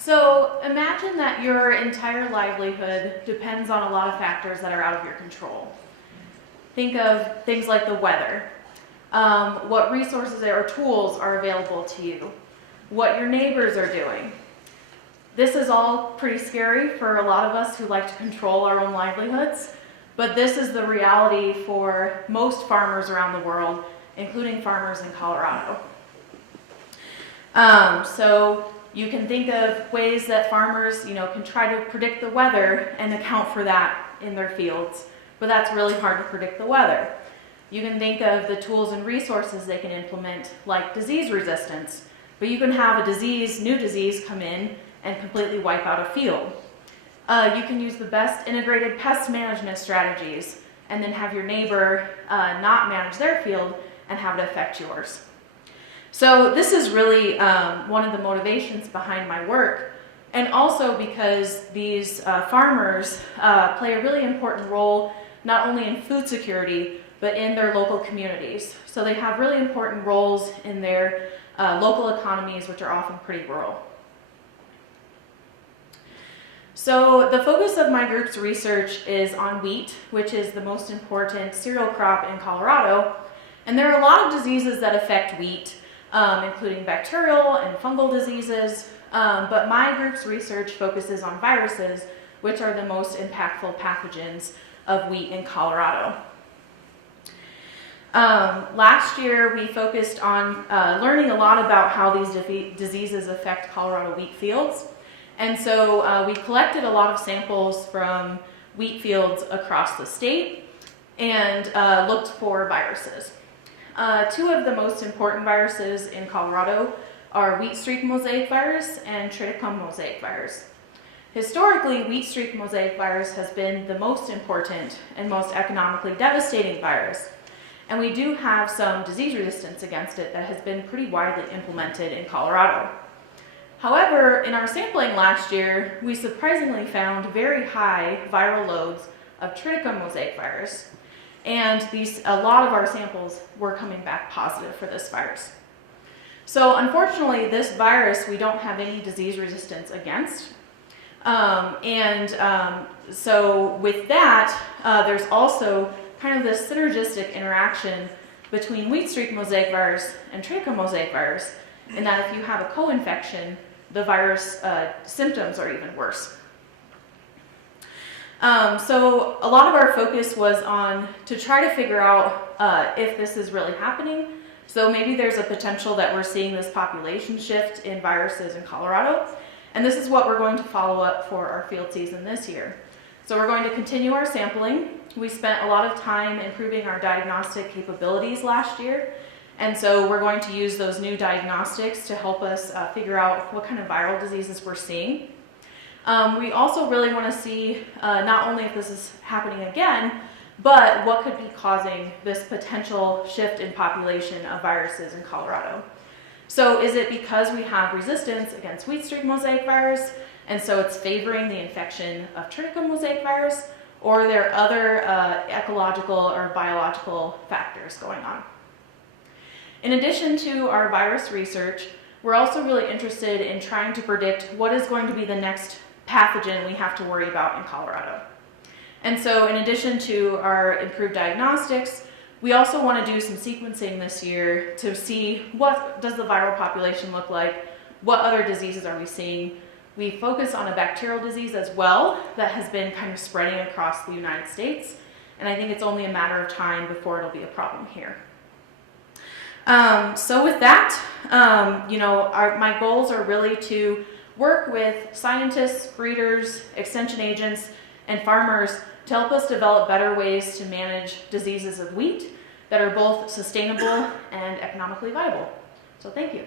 So imagine that your entire livelihood depends on a lot of factors that are out of your control. Think of things like the weather, what resources or tools are available to you, what your neighbors are doing. This is all pretty scary for a lot of us who like to control our own livelihoods, but this is the reality for most farmers around the world, including farmers in Colorado. So you can think of ways that farmers, can try to predict the weather and account for that in their fields, but that's really hard to predict the weather. You can think of the tools and resources they can implement, like disease resistance, but you can have a new disease come in and completely wipe out a field. You can use the best integrated pest management strategies and then have your neighbor not manage their field and have it affect yours. So this is really one of the motivations behind my work, and also because these farmers play a really important role not only in food security, but in their local communities. So they have really important roles in their local economies, which are often pretty rural. So the focus of my group's research is on wheat, which is the most important cereal crop in Colorado. And there are a lot of diseases that affect wheat, including bacterial and fungal diseases, but my group's research focuses on viruses, which are the most impactful pathogens of wheat in Colorado. Last year, we focused on learning a lot about how these diseases affect Colorado wheat fields. And so we collected a lot of samples from wheat fields across the state and looked for viruses. Two of the most important viruses in Colorado are wheat streak mosaic virus and triticum mosaic virus. Historically, wheat streak mosaic virus has been the most important and most economically devastating virus, and we do have some disease resistance against it that has been pretty widely implemented in Colorado. However, in our sampling last year, we surprisingly found very high viral loads of triticum mosaic virus, and a lot of our samples were coming back positive for this virus. So unfortunately, this virus we don't have any disease resistance against. So with that, there's also kind of this synergistic interaction between wheat streak mosaic virus and triticum mosaic virus, in that if you have a co-infection, the virus symptoms are even worse. So a lot of our focus was on to try to figure out if this is really happening. So maybe there's a potential that we're seeing this population shift in viruses in Colorado. And this is what we're going to follow up for our field season this year. So we're going to continue our sampling. We spent a lot of time improving our diagnostic capabilities last year. And so we're going to use those new diagnostics to help us figure out what kind of viral diseases we're seeing. We also really want to see not only if this is happening again, but what could be causing this potential shift in population of viruses in Colorado. So is it because we have resistance against wheat streak mosaic virus, and so it's favoring the infection of triticum mosaic virus, or are there other ecological or biological factors going on? In addition to our virus research, we're also really interested in trying to predict what is going to be the next pathogen we have to worry about in Colorado. And so in addition to our improved diagnostics, we also want to do some sequencing this year to see what does the viral population look like, what other diseases are we seeing. We focus on a bacterial disease as well that has been kind of spreading across the United States, and I think it's only a matter of time before it'll be a problem here. So with that, my goals are really to work with scientists, breeders, extension agents, and farmers to help us develop better ways to manage diseases of wheat that are both sustainable and economically viable. So thank you.